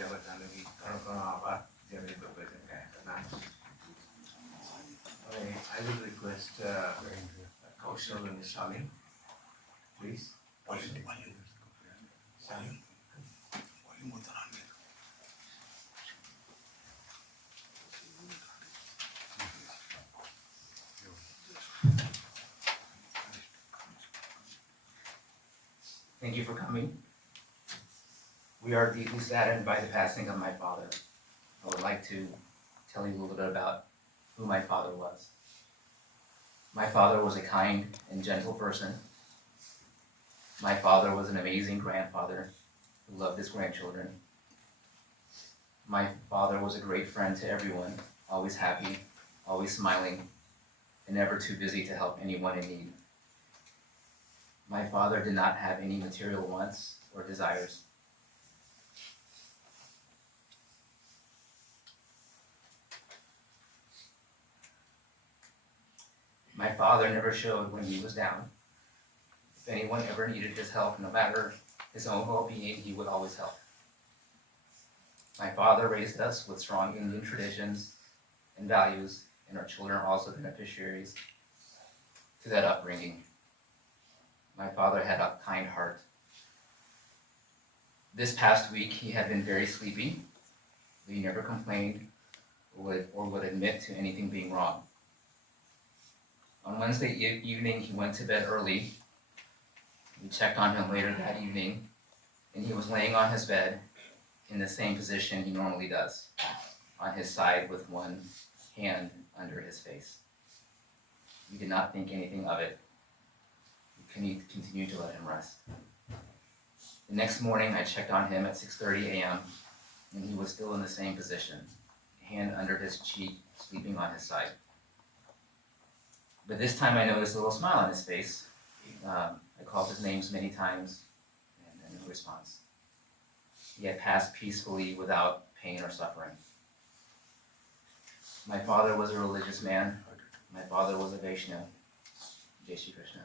jabatan lagi kono apa jadi berbeza karena I will request Kaushal and Shalim, please. Shalim. Thank you for coming. We are deeply saddened by the passing of my father. I would like to tell you a little bit about who my father was. My father was a kind and gentle person. My father was an amazing grandfather who loved his grandchildren. My father was a great friend to everyone, always happy, always smiling, and never too busy to help anyone in need. My father did not have any material wants or desires. My father never showed when he was down. If anyone ever needed his help, no matter his own well-being, he would always help. My father raised us with strong Indian traditions and values, and our children are also beneficiaries to that upbringing. My father had a kind heart. This past week, he had been very sleepy, but he never complained or would admit to anything being wrong. On Wednesday evening, he went to bed early. We checked on him later that evening, and he was laying on his bed in the same position he normally does, on his side with one hand under his face. We did not think anything of it. We continued to let him rest. The next morning, I checked on him at 6:30 a.m., and he was still in the same position, hand under his cheek, sleeping on his side. But this time I noticed a little smile on his face. I called his names many times, and no response. He had passed peacefully without pain or suffering. My father was a religious man. My father was a Vaishnava. Jai Shri Krishna.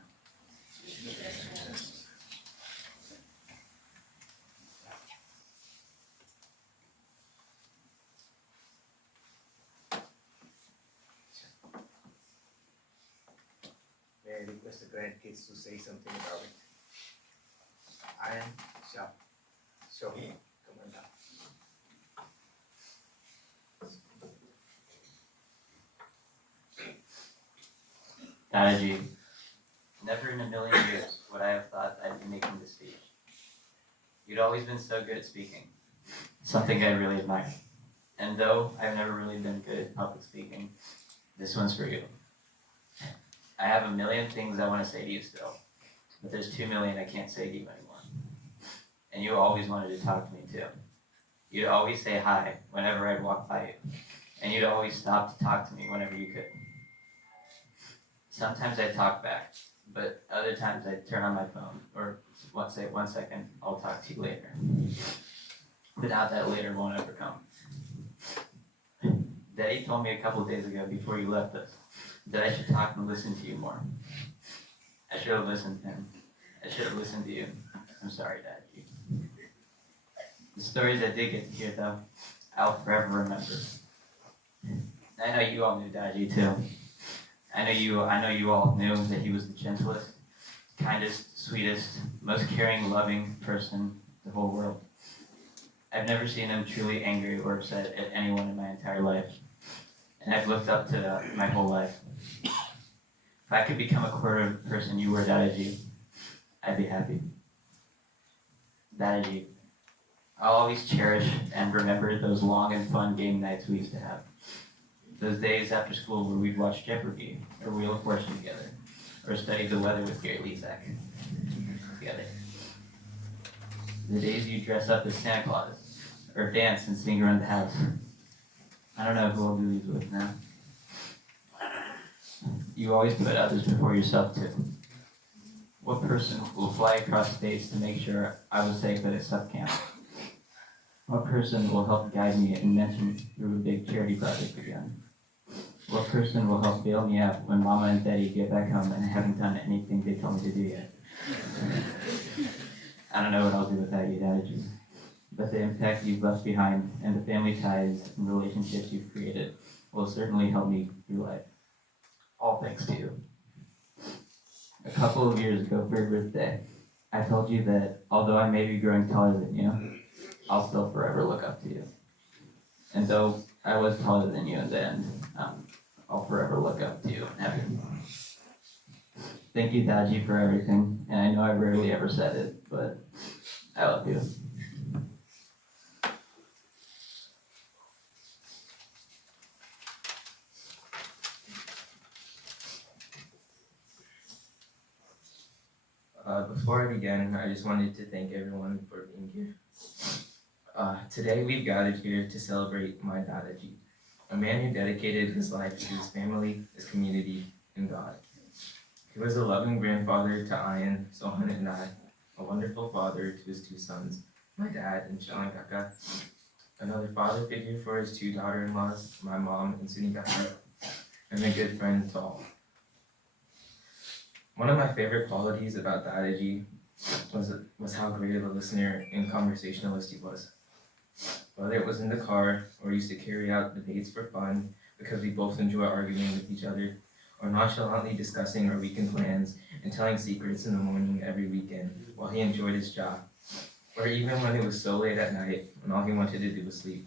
May I request the grandkids to say something about it? I am Shah. Show me. Come on down. Dadaji, never in a million years would I have thought I'd be making this speech. You'd always been so good at speaking, something I really admire. And though I've never really been good at public speaking, this one's for you. I have a million things I want to say to you still, but there's 2 million I can't say to you anymore. And you always wanted to talk to me too. You'd always say hi whenever I'd walk by you, and you'd always stop to talk to me whenever you could. Sometimes I'd talk back, but other times I'd turn on my phone, or say 1 second, I'll talk to you later. But now that later won't ever come. Daddy told me a couple of days ago before you left us that I should talk and listen to you more. I should have listened to him. I should have listened to you. I'm sorry, Dadaji. The stories I did get to hear, though, I'll forever remember. I know you all knew Dadaji, too. I know you all knew that he was the gentlest, kindest, sweetest, most caring, loving person in the whole world. I've never seen him truly angry or upset at anyone in my entire life. And I've looked up to my whole life. If I could become a quarter of the person you were, Dadaji, I'd be happy. Dadaji, I'll always cherish and remember those long and fun game nights we used to have. Those days after school where we'd watch Jeopardy, or Wheel of Fortune together, or study the weather with Gary Lezak together. The days you dress up as Santa Claus, or dance and sing around the house. I don't know who I'll do these with now. You always put others before yourself too. What person will fly across states to make sure I was safe at a sub camp? What person will help guide me and mention through a big charity project again? What person will help bail me out when Mama and Daddy get back home and I haven't done anything they told me to do yet? I don't know what I'll do without you, Dadaji. but the impact you've left behind and the family ties and relationships you've created will certainly help me through life. All thanks to you. A couple of years ago for your birthday, I told you that although I may be growing taller than you, I'll still forever look up to you. And though I was taller than you in the end, I'll forever look up to you in heaven. Thank you, Dadaji, for everything. And I know I rarely ever said it, but I love you. Before I begin, I just wanted to thank everyone for being here. Today we've gathered here to celebrate my Dadaji, a man who dedicated his life to his family, his community, and God. He was a loving grandfather to Ayan, Sohan, and I, a wonderful father to his two sons, my dad and Shalan Kaka, another father figure for his two daughter-in-laws, my mom and Suni Kaka, and a good friend to all. One of my favorite qualities about Dadaji was how great of a listener and conversationalist he was. Whether it was in the car, or used to carry out debates for fun because we both enjoy arguing with each other, or nonchalantly discussing our weekend plans and telling secrets in the morning every weekend while he enjoyed his job, or even when it was so late at night and all he wanted to do was sleep,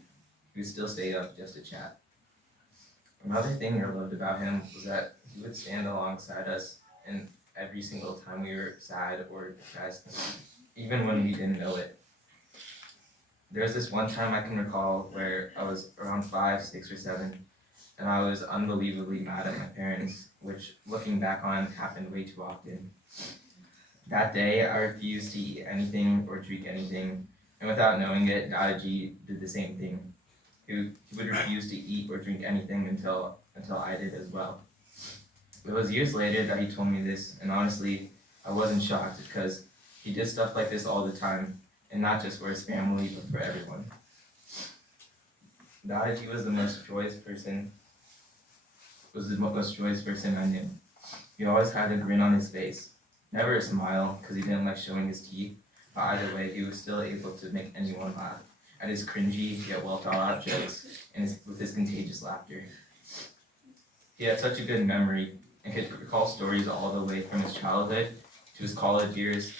he would still stay up just to chat. Another thing I loved about him was that he would stand alongside us and every single time we were sad or depressed, even when we didn't know it. There was this one time I can recall where I was around 5, 6, or 7, and I was unbelievably mad at my parents, which looking back on happened way too often. That day, I refused to eat anything or drink anything, and without knowing it, Dadaji did the same thing. He would refuse to eat or drink anything until I did as well. It was years later that he told me this, and honestly, I wasn't shocked because he did stuff like this all the time, and not just for his family, but for everyone. Dadaji was the most joyous person I knew. He always had a grin on his face, never a smile because he didn't like showing his teeth, but either way, he was still able to make anyone laugh at his cringy yet well thought out jokes and with his contagious laughter. He had such a good memory and could recall stories all the way from his childhood to his college years,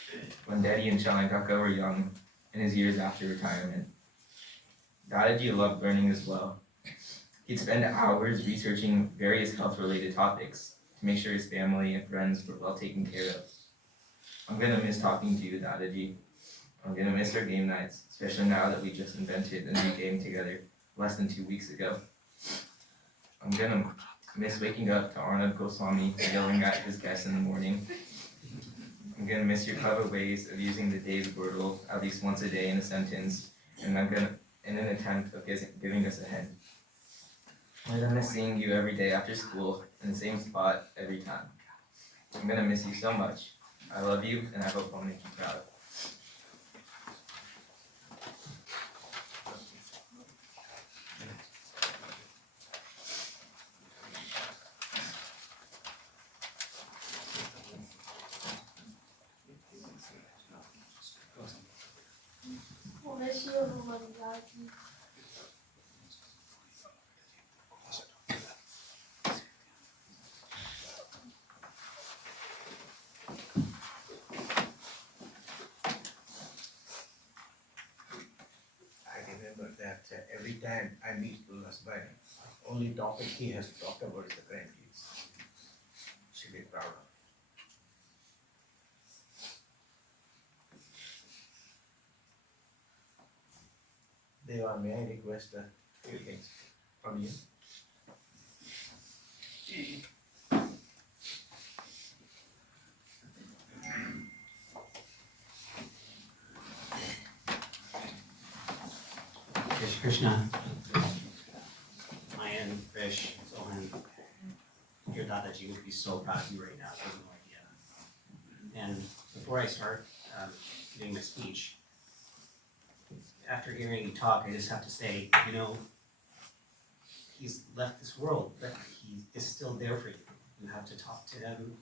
when Daddy and Shalan Kaka were young, and his years after retirement. Dadaji loved learning as well. He'd spend hours researching various health-related topics to make sure his family and friends were well taken care of. I'm gonna miss talking to you, Dadaji. I'm gonna miss our game nights, especially now that we just invented a new game together less than 2 weeks ago. I'm gonna miss waking up to Arnold Goswami yelling at his guests in the morning. I'm gonna miss your clever ways of using the Dave's wordle at least once a day in a sentence, and in an attempt of giving us a hint. I'm gonna miss seeing you every day after school in the same spot every time. I'm gonna miss you so much. I love you, and I hope I'll make you proud. I remember that every time I meet Lulla's husband, only topic he has talked about is the grandkids. She'll be proud of. Deva, may I request a few things from you? Fish Krishna, Mayan, Fish, Sohan, your Dadaji would be so proud of you right now, you have no idea. And before I start giving my speech, after hearing you talk, I just have to say, he's left this world, but he is still there for you. You have to talk to him,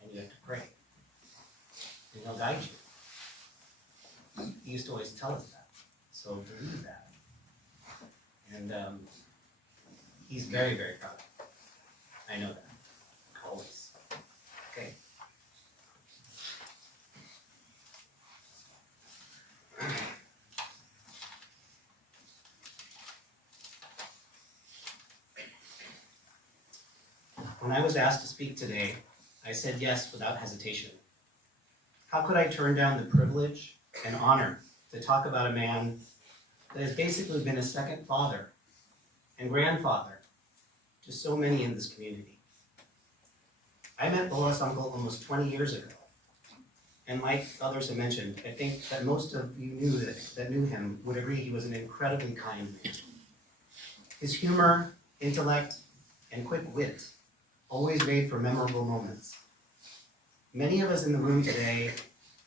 and you have to pray. And he'll guide you. He used to always tell us that. So believe that. And he's very, very proud. I know that, always. Okay. When I was asked to speak today, I said yes without hesitation. How could I turn down the privilege and honor to talk about a man that has basically been a second father and grandfather to so many in this community? I met Ola's uncle almost 20 years ago. And like others have mentioned, I think that most of you that knew him would agree he was an incredibly kind man. His humor, intellect, and quick wit always made for memorable moments. Many of us in the room today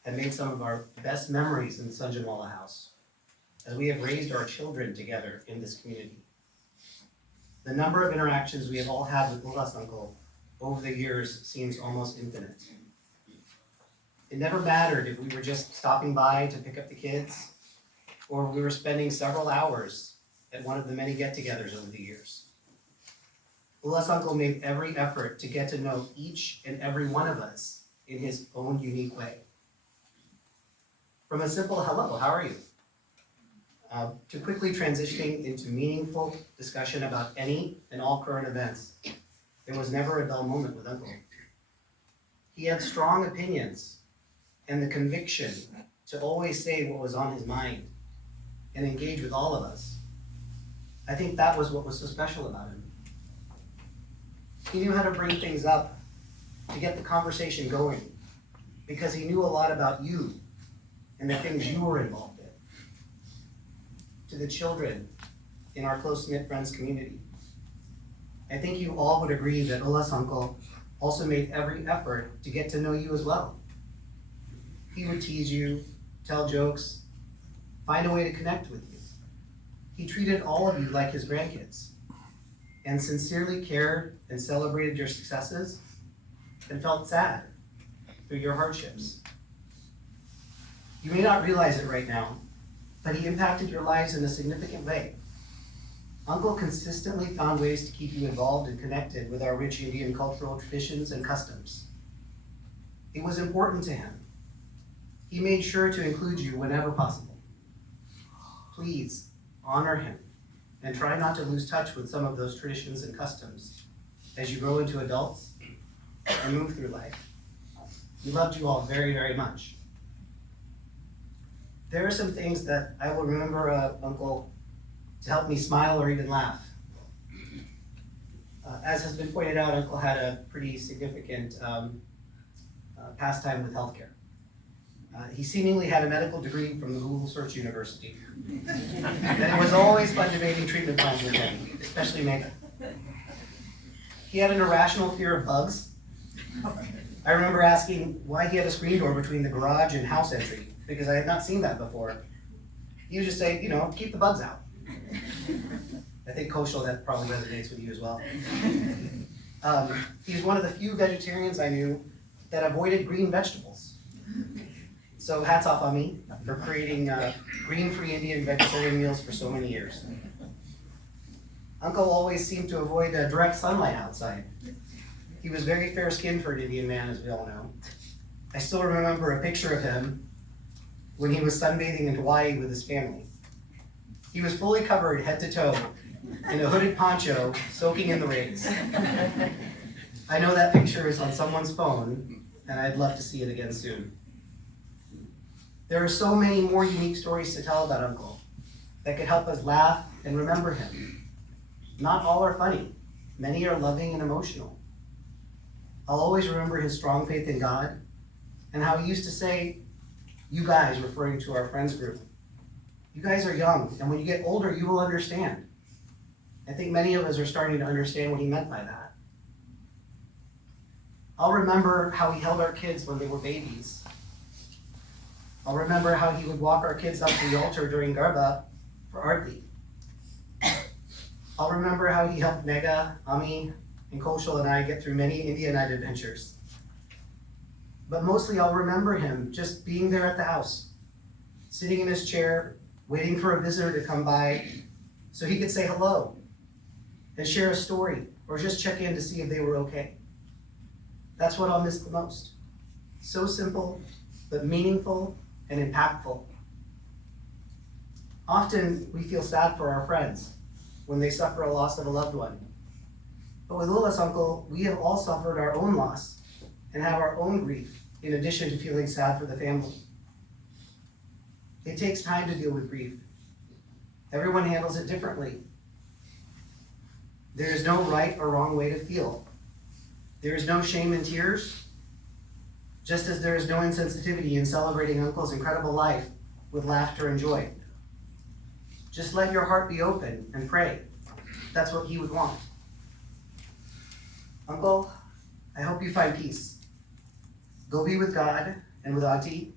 have made some of our best memories in Sanjanwala House, as we have raised our children together in this community. The number of interactions we have all had with Ola's uncle over the years seems almost infinite. It never mattered if we were just stopping by to pick up the kids, or we were spending several hours at one of the many get-togethers over the years. Ola's uncle made every effort to get to know each and every one of us in his own unique way. From a simple hello, how are you? To quickly transitioning into meaningful discussion about any and all current events, there was never a dull moment with Uncle. He had strong opinions and the conviction to always say what was on his mind and engage with all of us. I think that was what was so special about him. He knew how to bring things up to get the conversation going because he knew a lot about you and the things you were involved in. To the children in our close-knit friends community, I think you all would agree that Ola's uncle also made every effort to get to know you as well. He would tease you, tell jokes, find a way to connect with you. He treated all of you like his grandkids and sincerely cared and celebrated your successes and felt sad through your hardships. You may not realize it right now, but he impacted your lives in a significant way. Uncle consistently found ways to keep you involved and connected with our rich Indian cultural traditions and customs. It was important to him. He made sure to include you whenever possible. Please honor him and try not to lose touch with some of those traditions and customs as you grow into adults and move through life. He loved you all very, very much. There are some things that I will remember Uncle to help me smile or even laugh. As has been pointed out, Uncle had a pretty significant pastime with healthcare. He seemingly had a medical degree from the Google Search University. And it was always fun debating treatment plans with him, especially Megan. He had an irrational fear of bugs. I remember asking why he had a screen door between the garage and house entry, because I had not seen that before. He would just say, keep the bugs out. I think Koshal, that probably resonates with you as well. He's one of the few vegetarians I knew that avoided green vegetables. So hats off on me for creating green-free Indian vegetarian meals for so many years. Uncle always seemed to avoid direct sunlight outside. He was very fair-skinned for an Indian man, as we all know. I still remember a picture of him when he was sunbathing in Hawaii with his family. He was fully covered head to toe in a hooded poncho, soaking in the rays. I know that picture is on someone's phone, and I'd love to see it again soon. There are so many more unique stories to tell about Uncle that could help us laugh and remember him. Not all are funny. Many are loving and emotional. I'll always remember his strong faith in God and how he used to say, "You guys," referring to our friends group. "You guys are young, and when you get older, you will understand." I think many of us are starting to understand what he meant by that. I'll remember how he held our kids when they were babies. I'll remember how he would walk our kids up to the altar during Garba for Arti. I'll remember how he helped Mega, Ami, and Koshal and I get through many India night adventures. But mostly I'll remember him just being there at the house, sitting in his chair, waiting for a visitor to come by so he could say hello and share a story or just check in to see if they were okay. That's what I'll miss the most. So simple, but meaningful and impactful. Often we feel sad for our friends when they suffer a loss of a loved one. But with Lula's uncle, we have all suffered our own loss and have our own grief in addition to feeling sad for the family. It takes time to deal with grief. Everyone handles it differently. There is no right or wrong way to feel. There is no shame in tears, just as there is no insensitivity in celebrating Uncle's incredible life with laughter and joy. Just let your heart be open and pray. That's what he would want. Uncle, I hope you find peace. Go be with God and with Auntie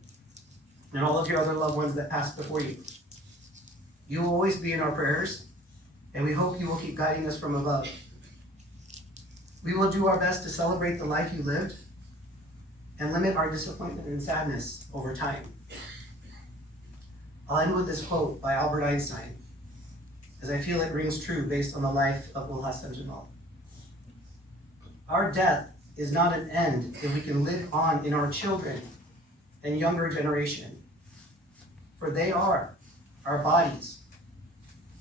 and all of your other loved ones that passed before you. You will always be in our prayers, and we hope you will keep guiding us from above. We will do our best to celebrate the life you lived and limit our disappointment and sadness over time. I'll end with this quote by Albert Einstein, as I feel it rings true based on the life of Ulhas Sentinel. Our death is not an end if we can live on in our children and younger generation, for they are our bodies,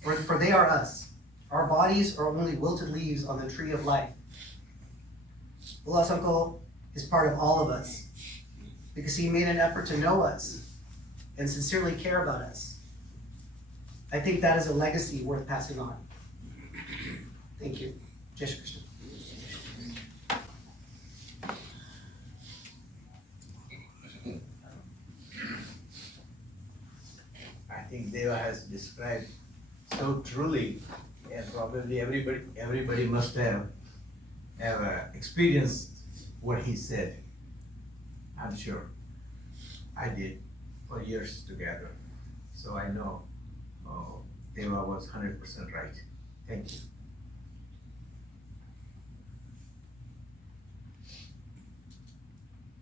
for they are us. Our bodies are only wilted leaves on the tree of life. Ulhas Uncle is part of all of us because he made an effort to know us and sincerely care about us. I think that is a legacy worth passing on. Thank you. Jai Shri Krishna. I think Deva has described so truly, and probably everybody must have experienced what he said. I'm sure. I did for years together. So I know Deva was 100% right. Thank you.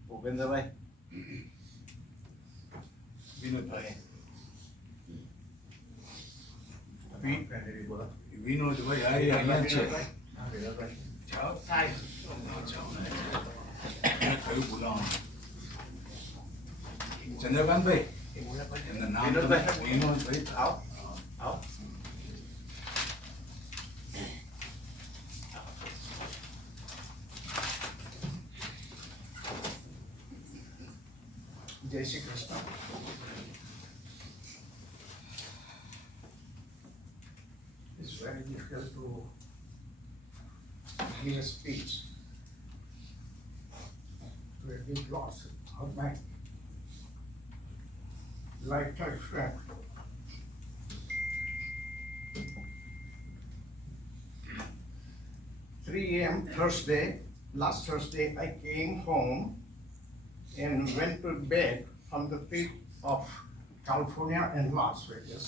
Bhupinder bhai. Vinod भाई Friendly bola. Vinod ભાઈ આ અહીંયા છે હા, વિનોદ ભાઈ. જાઓ જાઓ ને કયું બોલાવાનું ચંદ્રકાંત ભાઈ એમના નામ વિનોદ ભાઈ. વિનોદ ભાઈ આવો, આવો. Jai Shri Krishna. It's very difficult to give a speech to a big loss of my lifetime friend. "3 a.m. Thursday, last Thursday, I came home and went to bed on the trip of California and Las Vegas.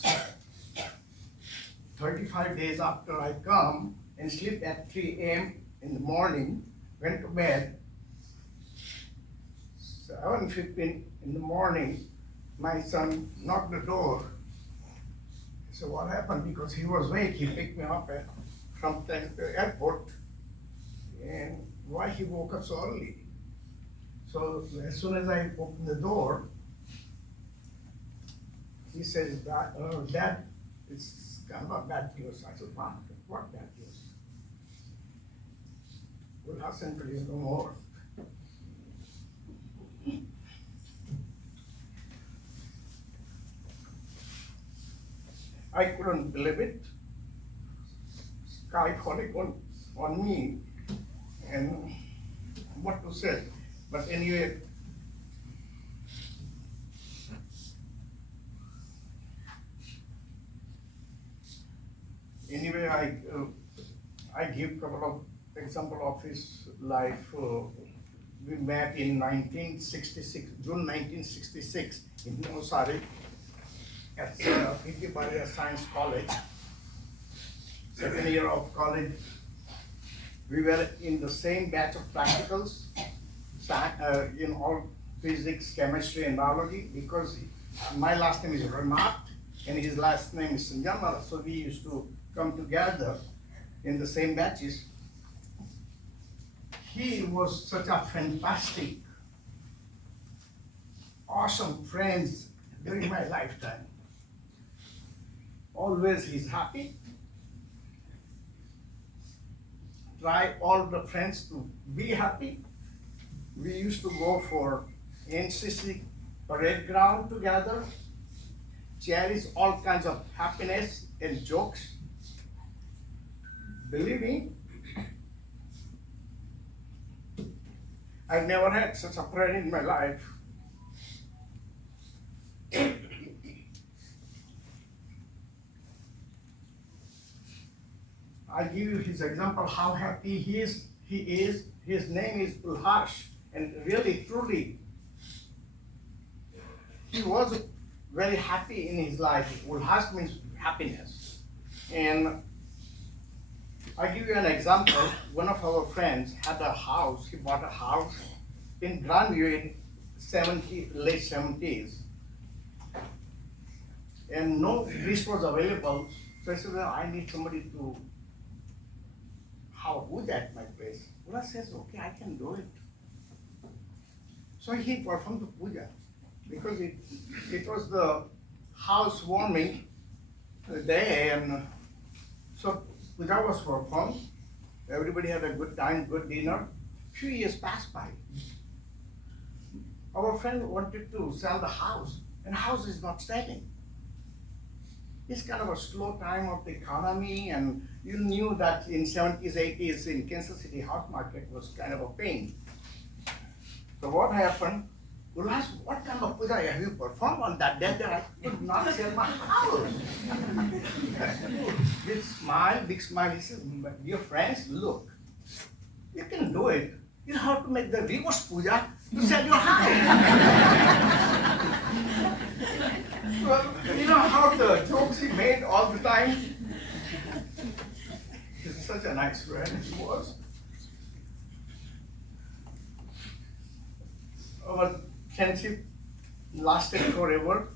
35 days after I come and sleep at 3 a.m. in the morning, went to bed. 7:15 in the morning, my son knocked the door. I said, what happened? Because he was late, he picked me up from the airport. And why he woke up so early? So as soon as I opened the door, he says, Dad, it's kind of a bad news. I said, what bad news? Well, Hassan is no more. I couldn't believe it. Sky falling on me, and what to say. But anyway, I give couple of example of his life. We met in 1966, June 1966 in Mosari at Pitibariya Science College. Second year of college, we were in the same batch of practicals, in all physics, chemistry, and biology, because my last name is Renat, and his last name is Sanjamala, so we used to come together in the same batches. He was such a fantastic, awesome friends during my lifetime. Always he's happy. Try all the friends to be happy. We used to go for NCC parade ground together, cherish all kinds of happiness and jokes. Believe me, I've never had such a friend in my life. I give you his example how happy he is. His name is Ulhash, and really, truly, he was very happy in his life. Ulhash means happiness. And I give you an example. One of our friends had a house. He bought a house in Grandview in late 70s. And no lease was available. So I said, well, I need somebody to how would at my place? Ula says, okay, I can do it. So he performed the puja because it was the housewarming day, and so puja was performed. Everybody had a good time, good dinner. Few years passed by. Our friend wanted to sell the house, and house is not selling. It's kind of a slow time of the economy, and you knew that in 70s, 80s in Kansas City, house market was kind of a pain. So what happened? Ulhas, what kind of puja have you performed on that day that I could not sell my house? With smile, big smile, he said, dear friends, look, you can do it. You have to make the reverse puja to sell your house. Well, you know how the jokes he made all the time? He's such a nice friend, he was. Our friendship lasted forever.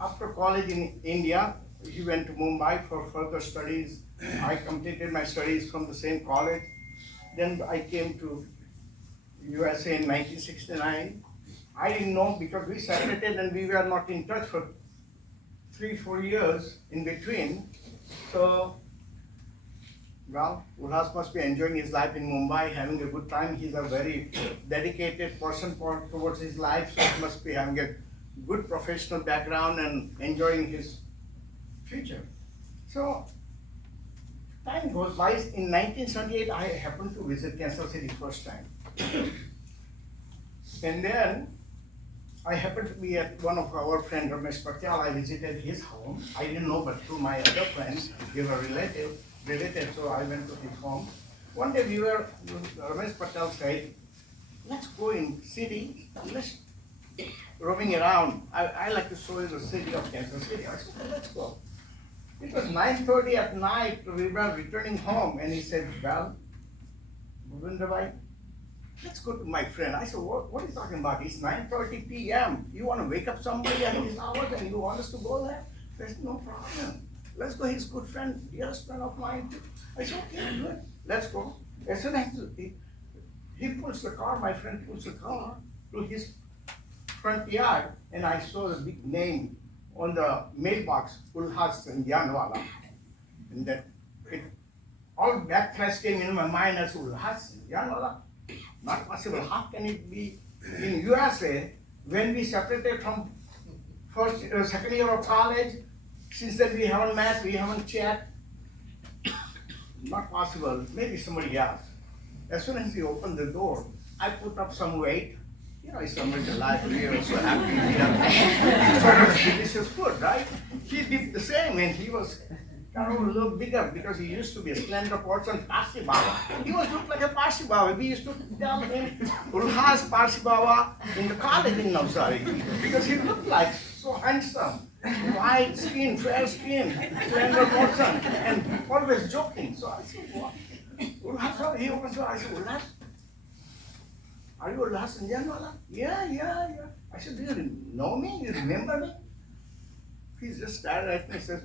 After college in India, he went to Mumbai for further studies. I completed my studies from the same college. Then I came to USA in 1969. I didn't know because we separated and we were not in touch for 3-4 years in between. So, well, Ulhas must be enjoying his life in Mumbai, having a good time. He's a very dedicated person towards his life, so he must be having a good professional background and enjoying his future. So, time goes by. In 1978, I happened to visit Kansas City first time. And then I happened to be at one of our friends, Ramesh Patel. I visited his home. I didn't know, but through my other friends, they were related, so I went to his home. One day Ramesh Patel said, let's go in city, let's roaming around. I like to show you the city of Kansas City. I said, well, let's go. It was 9:30 at night, we were returning home, and he said, well, Govindabhai, let's go to my friend. I said, what are you talking about? It's 9:30 p.m. You want to wake up somebody at these hours and you want us to go there? There's no problem. Let's go. He's a good friend, dearest friend of mine too. I said, okay, good. Let's go. As soon as he pulls the car, my friend pulls the car to his front yard, and I saw the big name on the mailbox, Ulhas Janwala. And then all backflash came in my mind as Ulhas Janwala. Not possible. How can it be in USA when we separated from second year of college? Since then we haven't met, we haven't chat. Not possible. Maybe somebody else. As soon as he opened the door, I put up some weight. You know, it's American life. We are so happy. We have so much delicious food, right? He did the same, and he was kind of a little bigger because he used to be a slender person, Parsi Baba. He was looked like a Parsi Baba. We used to tell him, Ulhas Parsi Baba in the college in Navsari because he looked like so handsome, white skin, fair skin, slender person, and always joking. So I said, what? Ulhas, he was, I said, Ulhas, are you Ulhas Indianwala? Yeah. I said, do you know me? You remember me? he just stared at me and said,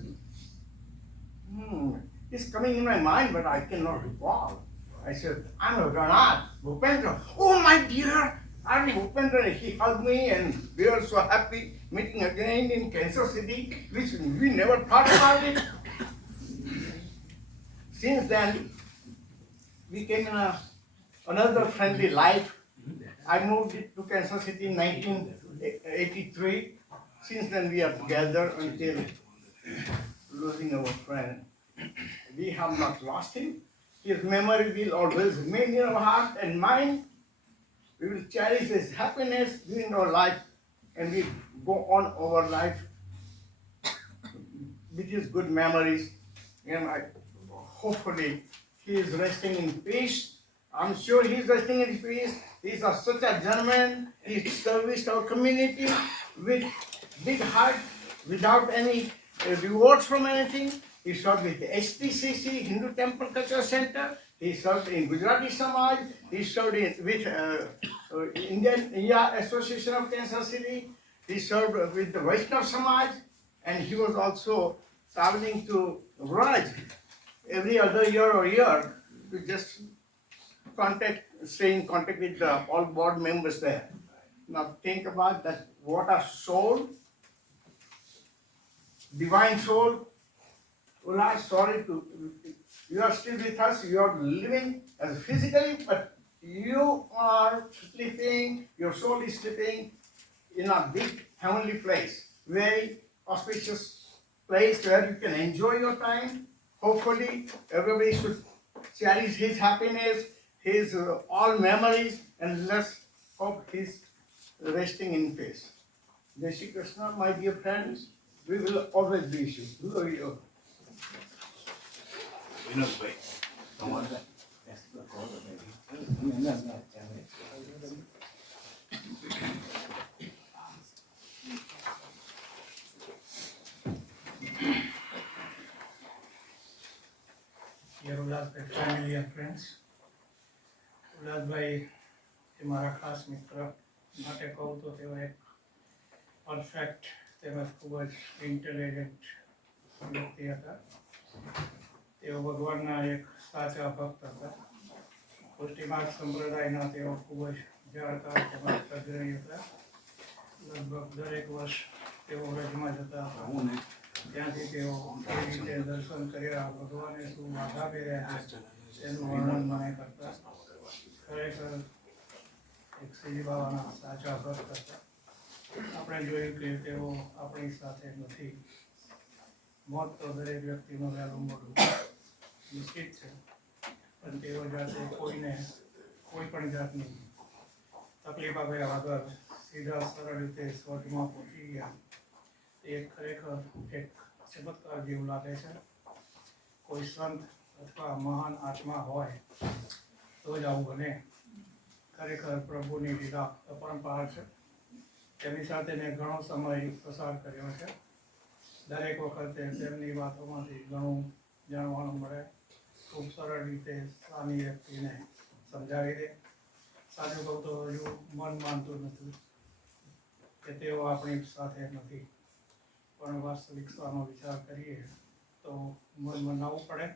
it's coming in my mind, but I cannot recall. I said, I'm Ranat, Bhupendra. Oh, my dear, I'm Bhupendra. He hugged me, and we were so happy meeting again in Kansas City, which we never thought about it. Since then, we came in another friendly life. I moved to Kansas City in 1983. Since then, we are together until losing our friend. We have not lost him. His memory will always remain in our heart and mind. We will cherish his happiness during our life, and we go on our life with his good memories. And hopefully he is resting in peace. I'm sure he is resting in peace. He's such a gentleman. He serviced our community with big heart, without any rewards from anything. He served with the HTCC, Hindu Temple Culture Center. He served in Gujarati Samaj. He served with Indian India Association of Kansas City. He served with the Vaishnav Samaj. And he was also traveling to Raj every other year or year to just stay in contact with all board members there. Now think about that, what a soul, divine soul. Ulai, sorry you are still with us, you are living as physically, but you are sleeping, your soul is sleeping in a big heavenly place, very auspicious place where you can enjoy your time. Hopefully, everybody should cherish his happiness, his all memories, and let's hope he's resting in peace. Jai Shri Krishna, my dear friends, we will always be with you. Love you. Vinodbhai તમારે Dear Ulasbhai family and friends, ઉલ્લાસભાઈ એ મારા ખાસ મિત્ર માટે કહું તો તેઓ એક perfect તેમજ ખૂબ જ ઇન્ટેલિજન્ટ વ્યક્તિ હતા. તેઓ ભગવાનના એક સાચા ભક્ત હતા. પુષ્ટિમાર્ગ સંપ્રદાયના તેઓ ખૂબ જ જાણતા તેમજ અગ્રણી હતા. લગભગ દરેક વર્ષ તેઓ વ્રજમાં જતા હતા. ત્યાંથી તેઓ એ રીતે દર્શન કર્યા, ભગવાને શું વાધા કર્યા છે તેનું વર્ણન મને કરતા. ખરેખર એક શ્રી બાબાના સાચા ભક્ત હતા. આપણે જોયું કે તેઓ આપણી સાથે નથી. મોત તો દરેક વ્યક્તિનું વહેલું મોડું નિશ્ચિત છે, પણ તેઓ જાતે કોઈને કોઈ પણ જાતની તકલીફ આપ્યા વગર સીધા સરળ રીતે સ્વર્ગમાં પહોંચી ગયા. એ ખરેખર એક ચમત્કાર જેવું લાગે છે. કોઈ સંત અથવા મહાન આત્મા હોય તો જ આવું બને. ખરેખર પ્રભુની લીલા અપરંપાર છે. તેની સાથે મેં ઘણો સમય પસાર કર્યો છે. દરેક વખતે તેમની વાતોમાંથી ઘણું જાણવાનું મળે. ખૂબ સરળ રીતે સામી વ્યક્તિને સમજાવી દે. સાચું કહું તો હજુ મન માનતું નથી કે તેઓ આપણી સાથે નથી, પણ વાસ્તવિકતાનો વિચાર કરીએ તો મન મનાવવું પડે.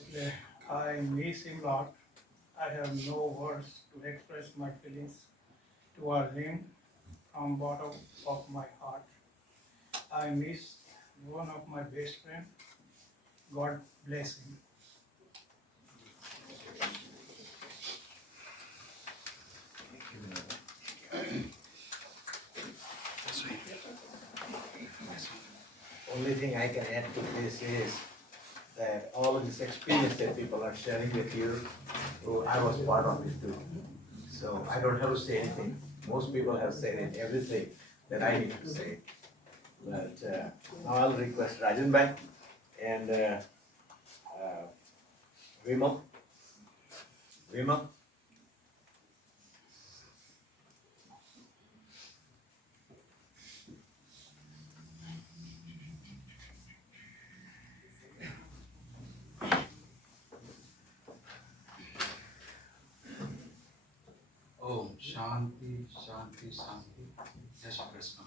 એટલે I miss him lot. I have no words to express my feelings towards him from bottom of my heart. I miss one of my best friends. God bless him. Only thing I can add to this is that all of this experience that people are sharing with you, I was part of it too. So I don't have to say anything. Most people have said it, everything that I need to say. But now I'll request Rajan Bhai and Vimal. Om Shanti शांति शांति. जय श्री कृष्ण.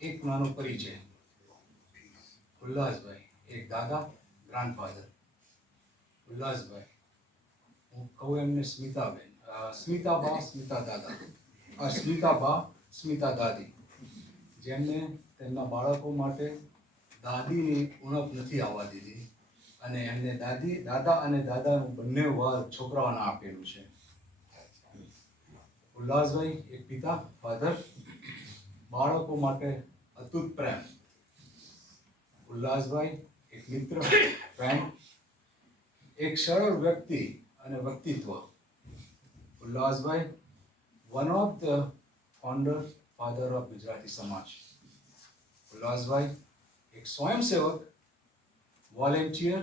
એક નાનો પરિચય. ઉલ્લાસભાઈ, એક દાદા, grandfather. ઉલ્લાસભાઈ, હું કહું એમને સ્મિતાબેન, સ્મિતાબા, સ્મિતા દાદા, સ્મિતાબા, સ્મિતા દાદી, જેમને તેમના બાળકો માટે દાદીની ઉણપ નથી આવવા દીધી અને એમને દાદા અને દાદાનું બંને વાર છોકરાઓને આપેલું છે. ઉલ્લાસભાઈ એક પિતા, ફાધર, બાળકો માટે અતૂટ પ્રેમ. ઉલ્લાસભાઈ એક મિત્ર, ફ્રેન્ડ, એક સરળ વ્યક્તિ અને વ્યક્તિત્વ. Ullasbhai one of the founder father of Gujarati Samaj. Ullasbhai એક સ્વયંસેવક, વોલેન્ટિયર,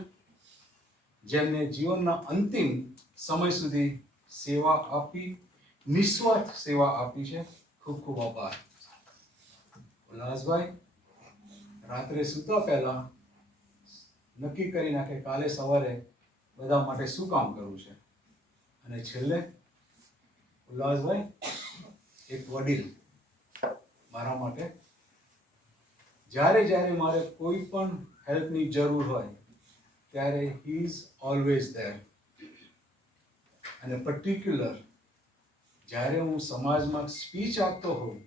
જેમને જીવનના અંતિમ સમય સુધી સેવા આપી, નિસ્વાર્થ સેવા આપી છે. ખૂબ ખૂબ આભાર. ઉલ્લાસભાઈ રાત્રે સૂતા પહેલા નક્કી કરી નાખે કાલે સવારે બધા માટે શું કામ કરવું છે. અને છેલ્લે ઉલ્લાસભાઈ એક વડીલ મારા માટે. જ્યારે મારે કોઈ પણ હેલ્પની જરૂર હોય ત્યારે હી ઇઝ ઓલવેઝ ધેર. અને પર્ટિક્યુલર જ્યારે હું સમાજમાં સ્પીચ આપતો હોઉં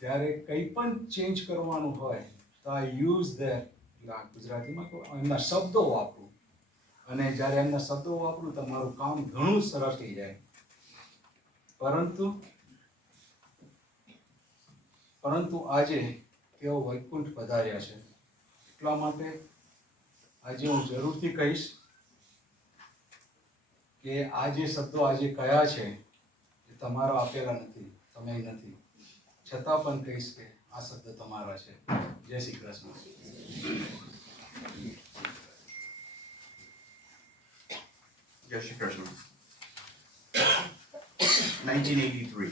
ત્યારે કંઈ પણ ચેન્જ કરવાનું હોય તો આઈ યુઝ ધેર, ગુજરાતીમાં એમના શબ્દો વાપરું. અને જ્યારે એમના શબ્દો વાપરું તો મારું કામ ઘણું સરળ થઈ જાય. પરંતુ આજે તેઓ વૈકુંઠ પધાર્યા છે. એટલા માટે આજે હું જરૂરથી કહીશ કે આ જે શબ્દો આજે કયા છે એ તમારા આપેલા નથી, તમે નથી, છતાં પણ કહીશ કે આ શબ્દ તમારા છે. જય Shri Krishna. Jai Shri Krishna. 1983,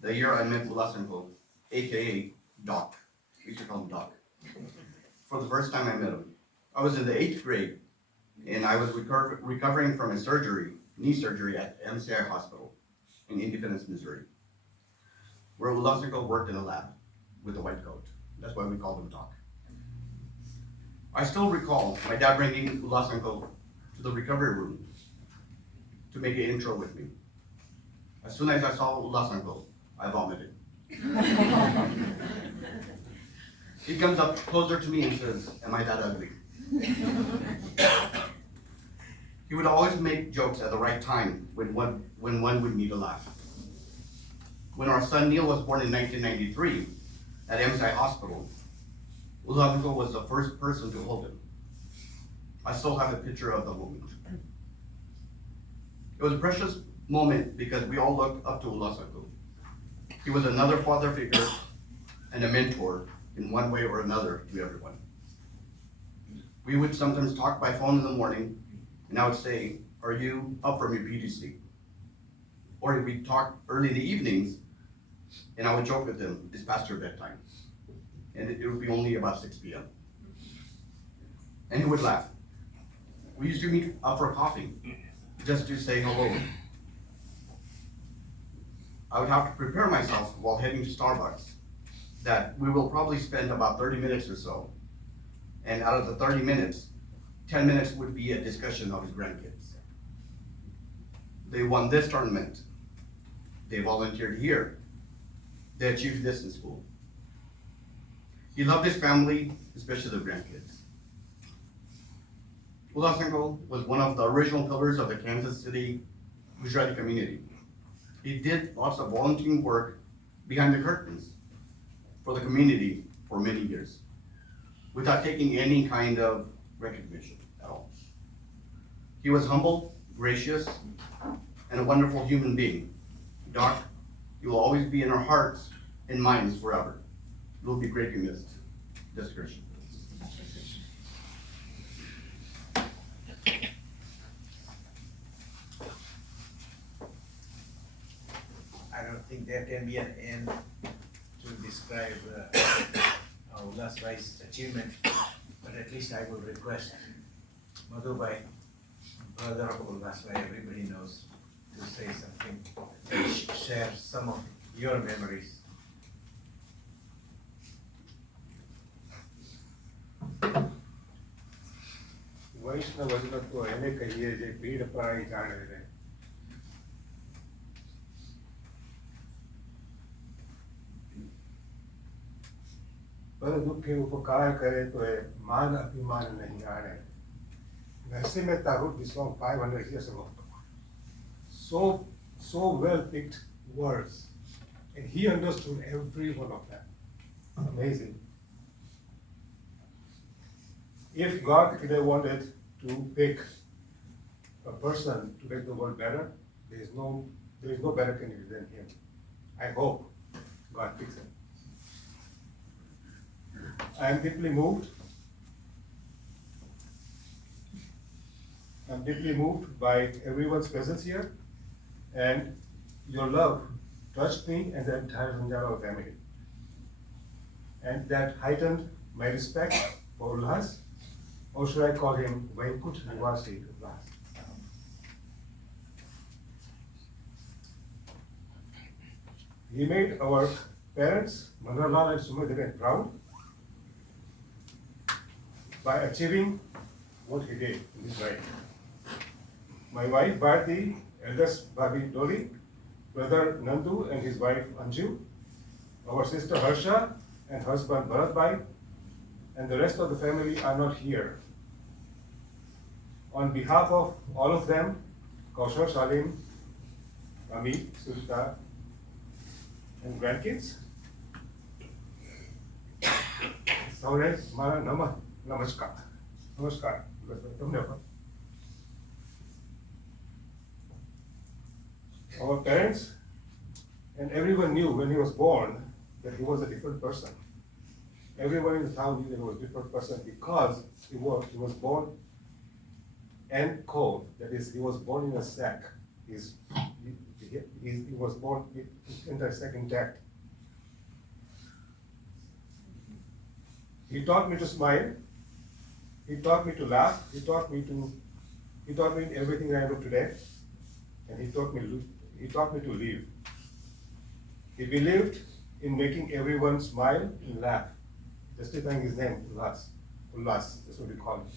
the year I met Ulasanko, aka Doc. We used to call him Doc. For the first time I met him, I was in the 8th grade, and I was recovering from a surgery, knee surgery at MCI Hospital in Independence, Missouri, where Ulasanko worked in a lab with a white coat. That's why we called him Doc. I still recall my dad bringing Ulasanko to the recovery room to make an intro with me. As soon as I saw Ulasanko, I vomited. He comes up closer to me and says, "Am I that ugly?" He would always make jokes at the right time when one would need a laugh. When our son Neil was born in 1993 at MSI Hospital, Ulasanko was the first person to hold him. I still have a picture of the moment. It was a precious moment because we all looked up to Ulasanko. He was another father figure and a mentor in one way or another to everyone. We would sometimes talk by phone in the morning, and I would say, "Are you up from your beauty sleep?" Or we'd talk early in the evenings, and I would joke with him, "It's past your bedtime." And it would be only about 6 p.m. And he would laugh. We used to meet up for coffee, just to say hello. I would have to prepare myself while heading to Starbucks that we will probably spend about 30 minutes or so. And out of the 30 minutes, 10 minutes would be a discussion of his grandkids. They won this tournament. They volunteered here. They achieved this in school. He loved his family, especially the grandkids. Ulasanko was one of the original pillars of the Kansas City Gujarati community. He did lots of volunteering work behind the curtains for the community for many years, without taking any kind of recognition at all. He was humble, gracious, and a wonderful human being. Doc, you will always be in our hearts and minds forever. You will be greatly missed. This Christian. I don't think there can be an end to describe Ulasbai's achievement, but at least I will request Madhubai, brother of Ulasbai, everybody knows, to say something, share some of your memories. Krishna ભજન તો એને કહીએ જે પીડ પરાઈ જાણે રે. પર દુઃખે ઉપકાર કરે તો એ માન અભિમાન નહીં આણે. Narasimha Mehta wrote this song 500 years ago. So well picked words, and he understood every one of them. Amazing. If God today wanted to pick a person to make the world better, there is no better candidate than him. I hope God picks him. I am deeply moved. I'm deeply moved by everyone's presence here, and your love touched me and the entire Zanjaro family. And that heightened my respect for Ulhas, or should I call him Vaikut Nivasi Ulhas. He made our parents, Manarlal and Sumadhira, proud by achieving what he did in his life. My wife Bharti, eldest Bhabhi Dolly, brother Nandu and his wife Anju, our sister Harsha and husband Bharat Bhai, and the rest of the family are not here. On behalf of all of them, Kaushal, Shalim, Amit, Sulta, and grandkids, સૌને મારા નમસ્કાર. તમને પણ. Our parents and everyone knew when he was born that he was a different person. Everyone in the town knew that he was a different person because he was born and cold. That is, he was born in a sack. He was born with his entire sack intact. He taught me to smile. He taught me to laugh. He taught me everything I know today. And he taught me to live. He believed in making everyone smile and laugh, justifying his name, Ulhas. Ulhas, that's what we call it.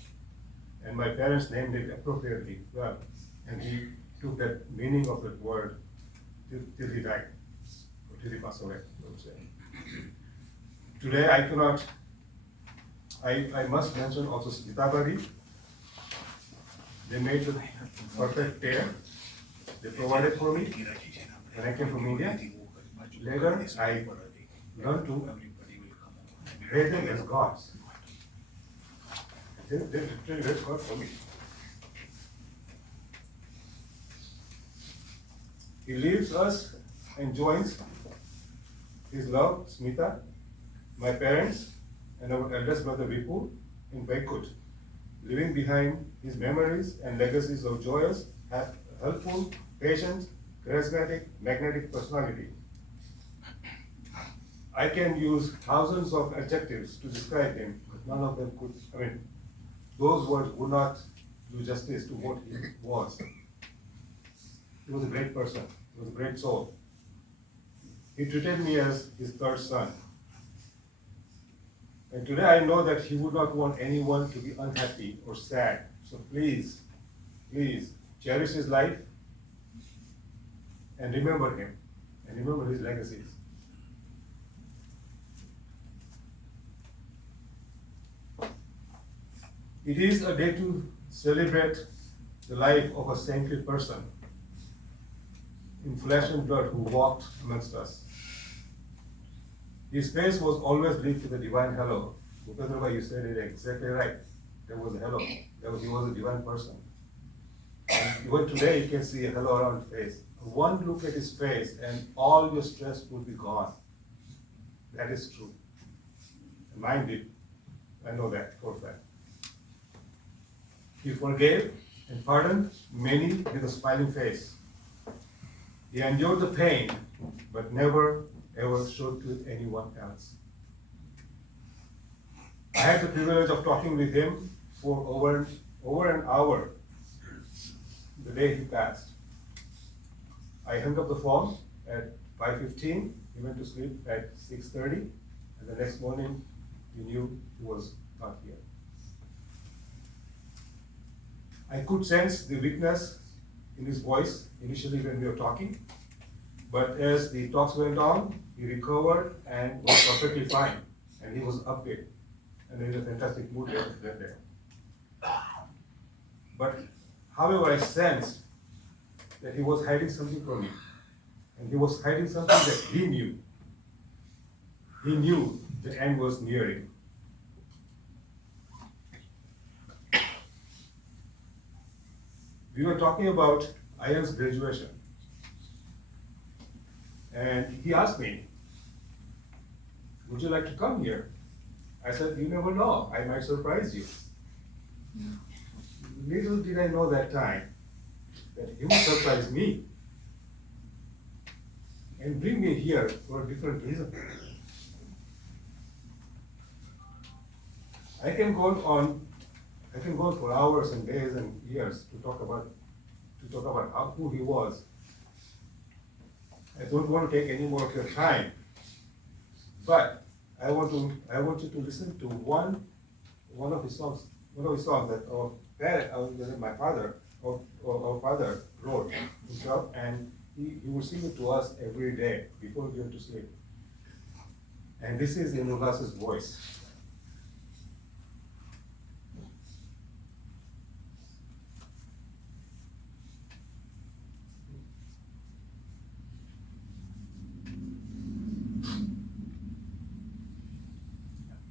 And my parents named it appropriately well. And he took that meaning of that word till he died, or till he passed away, I would say. Today I must mention also Dadaji. They made the perfect pair. They provided for me when I came from India. Later, I learned to praise them as gods. They literally raised God for me. He leaves us and joins his love, Smita, my parents, and our eldest brother Vipu in Vaikut, leaving behind his memories and legacies of joyous, helpful, patient, charismatic, magnetic personality. I can use thousands of adjectives to describe him, but none of them could, those words would not do justice to what he was. He was a great person, he was a great soul. He treated me as his third son. And today I know that he would not want anyone to be unhappy or sad. So please, cherish his life and remember him and remember his legacies. It is a day to celebrate the life of a saintly person in flesh and blood who walked amongst us. His face was always lit with a divine hello. Bhupendra, you said it exactly right. There was a hello. He was a divine person. And even today you can see a hello around his face. One look at his face and all your stress will be gone. That is true. Mine did. I know that for a fact. He forgave and pardoned many with a smiling face. He endured the pain, but never ever showed to anyone else. I had the privilege of talking with him for over an hour the day he passed. I hung up the phone at 5:15. He went to sleep at 6:30, and the next morning we knew he was not here. I could sense the weakness in his voice initially when we were talking, but as the talks went on, he recovered and was perfectly fine, and he was upbeat, and in a fantastic mood that day. But however, I sensed that he was hiding something from me, and he was hiding something that he knew. He knew the end was nearing. We were talking about Ayan's graduation. And he asked me, would you like to come here? I said, you never know, I might surprise you. Little did I know that time that he would surprise me and bring me here for a different reason. I can go on for hours and days and years to talk about who he was. I don't want to take any more of your time, but I want you to listen to one of his songs that our father wrote himself, and he would sing it to us every day before we go to sleep. And this is in Ulas's voice.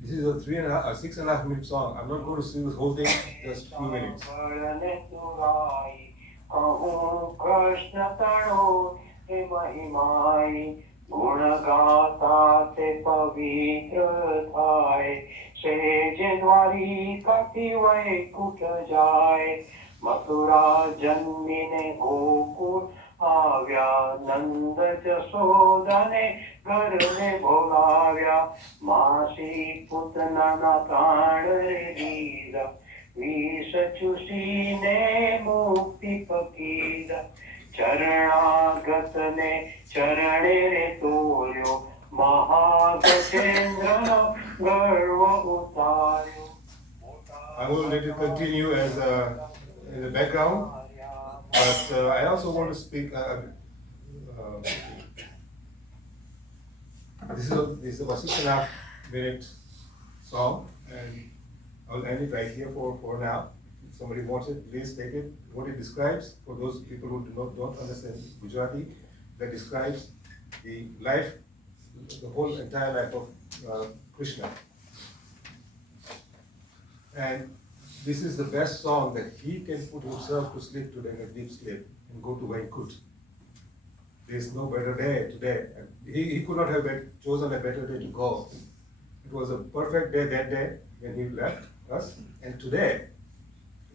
This is a 6.5 minute song. I'm not going to sing this whole thing, just a few minutes. गुण गाता ते पवित्र थाय सेजे द्वारी कति वैकुंठ जाय मथुरा जन्मिने गोकुळ आव्या नंद जसोदने घरने बोलाव्या मासी पुतना प्राण रे दीदा विष चुसीने मुक्ती पकीदा चरणागत ने चरणे रे तोर्यो महागजेंद्रनो गर्व उतार्यो. I will let it continue as in the background, but I also want to speak. This is a 6.5 minute song, and I'll end it right here for now. If somebody wants it, please take it. What it describes, for those people who don't understand Gujarati, that describes the life, the whole entire life of Krishna. And this is the best song that he can put himself to sleep today in a deep sleep and go to Vaikut. There is no better day today. He could not have chosen a better day to go. It was a perfect day that day when he left us, and today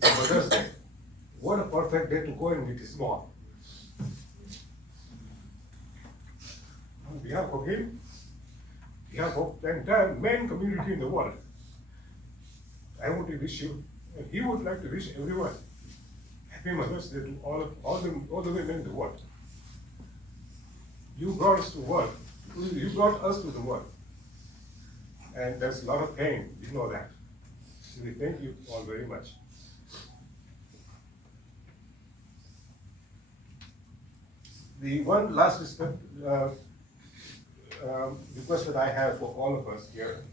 is Mother's Day. What a perfect day to go and meet his mom. On behalf of him, on behalf of the entire man community in the world, I want to wish you, and he would like to wish everyone, Happy Mother's Day to all the women in the world. You brought us to the world. You brought us to the world. And there's a lot of pain, you know that. So we thank you all very much. The one last request that I have for all of us here,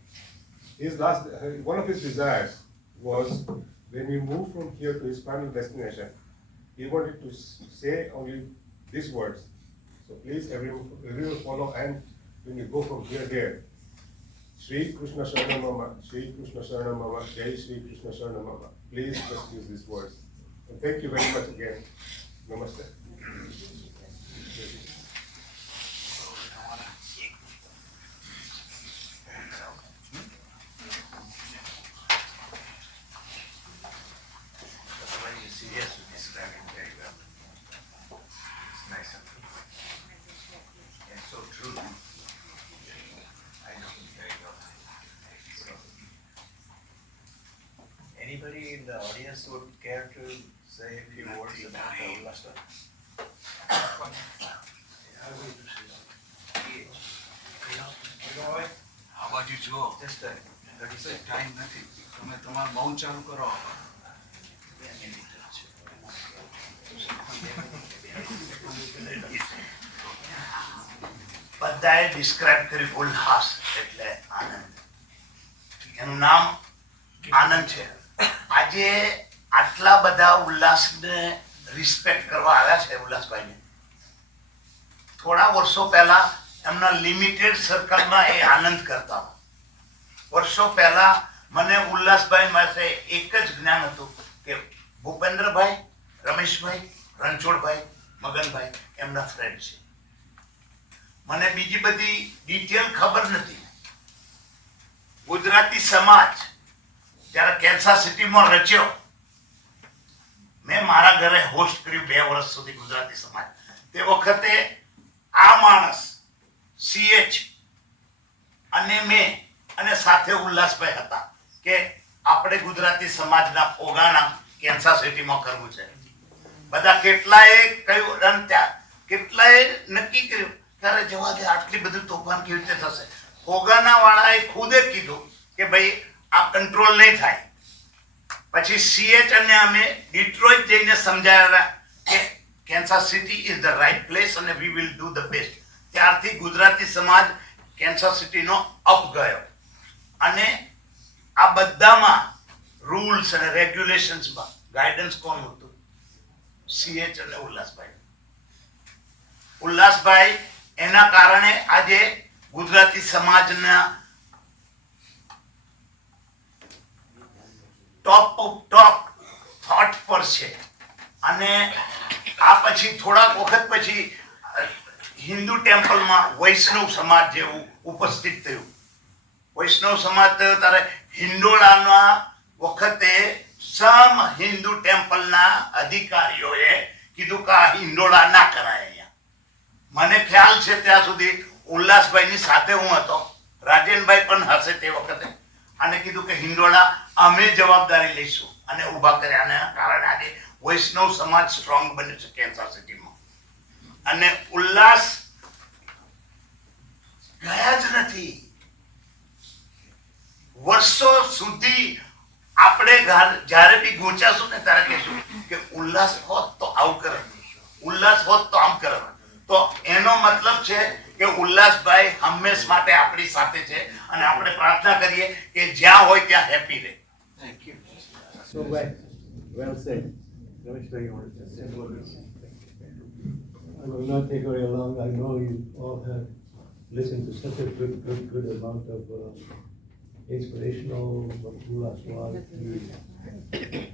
one of his desires was when we move from here to his final destination, he wanted to say only these words. So please, everyone follow, and when you go from here there, Shri Krishna Sharanam Mama, Shri Krishna Sharanam Mama, Jai Shri Krishna Sharanam Mama. Please just use these words. And thank you very much again. Namaste. Anybody in the audience would care to say a few words about the Ulasta? આ બાજુ જુઓ Just a 30 seconds. Time નથી તમે તમારું મૌન ચાલુ કરો બધાએ ડિસ્ક્રાઇબ કર્યું ઉલ્લાસ એટલે આનંદ. એનું નામ આનંદ છે. આજે આટલા બધા ઉલ્લાસને રિસ્પેક્ટ કરવા આવ્યા છે ઉલ્લાસભાઈને. થોડા વર્ષો પહેલા એમના લિમિટેડ સર્કલમાં એ આનંદ કરતા. વર્ષો પહેલા મને ઉલ્લાસભાઈ પાસે એક જ જ્ઞાન હતું કે ભૂપેન્દ્રભાઈ, રમેશભાઈ, રણછોડભાઈ, મગનભાઈ એમના ફ્રેન્ડ છે. મને બીજી બધી ડિટેલ ખબર નથી. ગુજરાતી સમાજ જ્યારે કેન્સર સિટીમાં રચ્યો, મેં મારા ઘરે હોસ્ટ કર્યું 2 વર્ષ સુધી ગુજરાતી સમાજ. તે વખતે આ માણસ CH અને મેં અને સાથે ઉલ્લાસભાઈ હતા કે આપણે ગુજરાતી સમાજના ફોગાના કેન્સર સિટીમાં કરવું છે. બધા કેટલાએ કહ્યું અને ત્યાં કેટલાએ નક્કી કર્યું ત્યારે જવા દે, આટલી બધું તોફાન કેવી રીતે થશે. ફોગાના વાળાએ ખુદે કીધું કે ભાઈ આ કંટ્રોલ નહીં થાય. પછી CH અને અમે ડિટ્રોઇટ જઈને સમજાવ્યા કે cancer city is the right place અને we will do the best. ત્યારથી ગુજરાતી સમાજ કેન્સર સિટીનો અપ ગયો. અને આ બધામાં રૂલ્સ અને રેગ્યુલેશન્સમાં ગાઈડન્સ કોણ હતું? CH અને ઉલ્લાસભાઈ. ઉલ્લાસભાઈ એના કારણે આજે ગુજરાતી સમાજના ટોપ થોટ પર છે. અને આ પછી થોડાક વખત પછી હિન્દુ ટેમ્પલમાં વૈષ્ણવ સમાજ જેવું ઉપસ્થિત થયું. વૈષ્ણવ સમાજ થયો ત્યારે હિંડોળાના વખતે સમ હિન્દુ ટેમ્પલના અધિકારીઓએ કીધું કે આ હિંડોળા ના કરાય અહીંયા. મને ખ્યાલ છે ત્યાં સુધી ઉલ્લાસભાઈની સાથે હું હતો, રાજેનભાઈ પણ હશે તે વખતે, અને કીધું કે હિંડોળા અમે જવાબદારી લઈશું અને ઊભા કર્યા. અને એના કારણે આજે વૈષ્ણવ સમાજ સ્ટ્રોંગ બન્યું છે કેન્સર સિટીમાં. અને ઉલ્લાસ ગયા જ નથી. વર્ષો સુધી આપણે જ્યારે બી ગૂંચાશું ને ત્યારે કહીશું કે ઉલ્લાસ હોત તો આવું કરે, ઉલ્લાસ હોત તો આમ કરે. તો એનો મતલબ છે કે ઉલ્લાસભાઈ હંમેશ માટે આપણી સાથે છે અને આપણે પ્રાર્થના કરીએ કે જ્યાં હોય ત્યાં હેપી રહે. Thank you. So well said. Rameshbhai, you want to say a word? I will not take very long. I know you all have listened to such a good amount of inspirational Ulas was.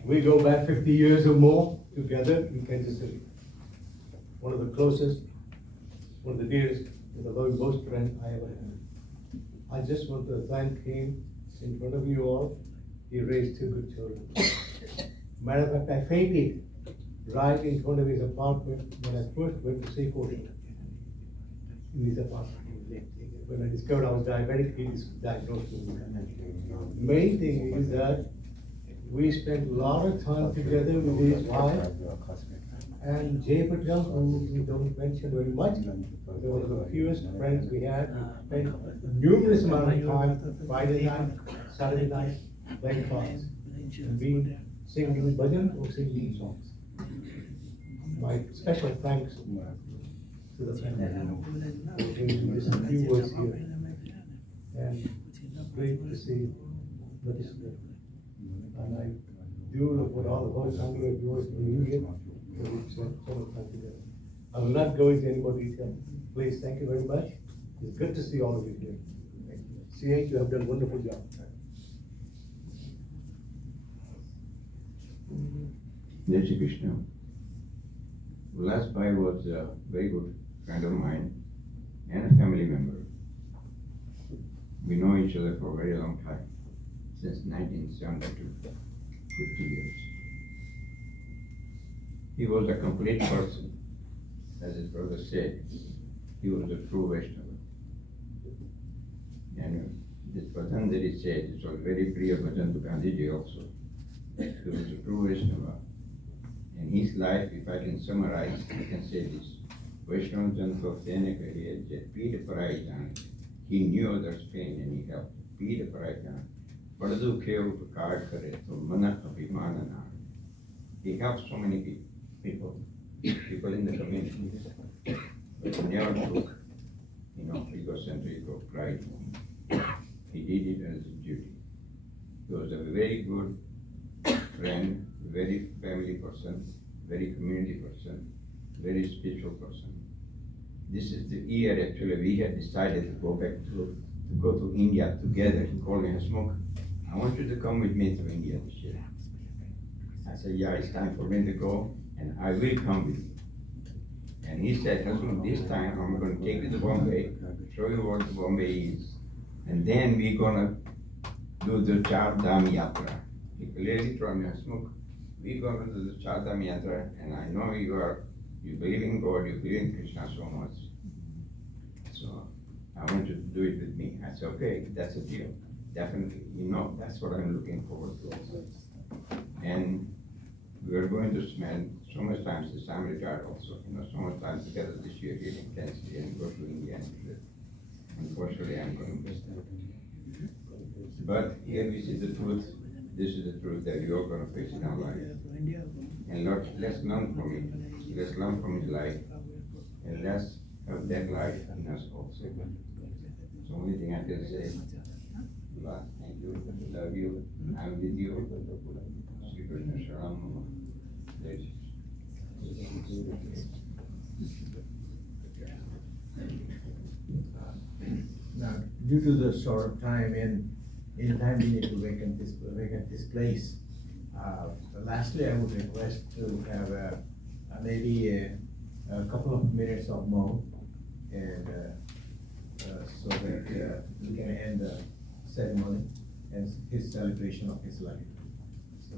We go back 50 years or more together in Kansas City. One of the closest, one of the dearest, and the very most friend I ever had. I just want to thank him in front of you all. He raised 2 good children. Matter of fact, I fainted right in front of his apartment when I first went to see him in his apartment. When I discovered I was diabetic, he was diagnosed with me. The main thing is that we spent a lot of time together with his wife and Jay Patel, who we don't mention very much. They were the fewest friends we had. We spent numerous amount of time, Friday night, Saturday night, playing cards. And we singing bhajan or singing songs. My special thanks to the family for bringing this few words here. And great to see this. And I do look what all the whole family of yours believe in. We spent so much time together. I will not go into any more detail. Please, thank you very much. It's good to see all of you here. CH, you have done a wonderful job. Jai Shri Krishna. Ulasbhai was a very good friend of mine and a family member. We know each other for a very long time, since 1972, 50 years. He was a complete person. As his brother said, he was a true Vaishnava. And this bhajan that he said, it was very priya bhajan to Gandhiji also. He was a true Vaishnava. In his life, if I can summarize, I can say this. Vaishnava Janto Tene Kahiye, Jet Peed Paraijan. He knew others' pain and he helped. Peed Paraijan. Padadu Kev Kard Kare, so Mana Abhimanana. He helped so many people. people in the community. But he never took, egocentric or pride. He did it as a duty. He was a very good friend, very family person, very community person, very spiritual person. This is the year actually we had decided to go to India together. He called me, Hasmukh, I want you to come with me to India this year. I said, yeah, it's time for me to go, and I will come with you. And he said, Hasmukh, this time I'm going to take you to Bombay, show you what Bombay is, and then we're going to do the Char Dham Yatra. He clearly told me, Hasmukh, we're going to do the Char Dham Yatra, and I know you believe in God, you believe in Krishna so much. So I want you to do it with me. I said, okay, that's a deal. Definitely, that's what I'm looking forward to also. And we are going to spend so much time since I'm retired also, so much time together this year here in Kansas City and go to India and do it. Unfortunately, I'm going to miss that. But here we see the truth. This is the truth that we are going to face in our life. And Lord, let's learn from it. Let's learn from his life. And let's have that life in us also. So only thing I can say, Lord, thank you, love you, I'm with you. Sri Krishna Sharanam. Now, due to the short of time and in time we need to vacate this place. Lastly, I would request to have maybe a couple of minutes of mode, and so that we can end the ceremony and his celebration of his life. So,